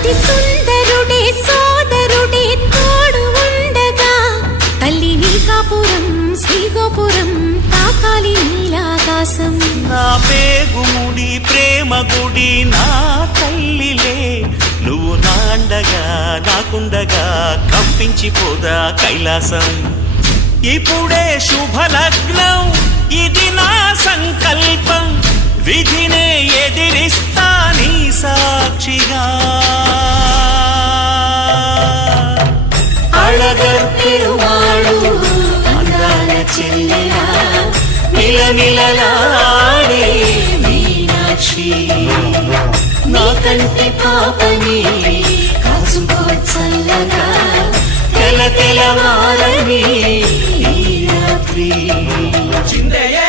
అతి సుందరుడే సోదరుడే తోడు ఉండగా తల్లి నీ కాపురం శ్రీగోపురం తాకాలి నీలాకాశం. నా పేగుముడి ప్రేమ గుడి నా తల్లిలే, నువ్వు నాండగా నాకుండగా కంపించిపోదా కైలాసం. ఇప్పుడే శుభలగ్నం ఇది నా సంకల్పం, విధినే ఎదిరిస్తా నీ సాక్షిగా. అళగర్ పెరుమాళు అందాల చెల్లెలా నిలనిలలాడే మీనాక్షి, నా కంటి పాపని కాచుకో చల్లగా తెల తెలవారని ఈ రాత్రి. చిందయ్యే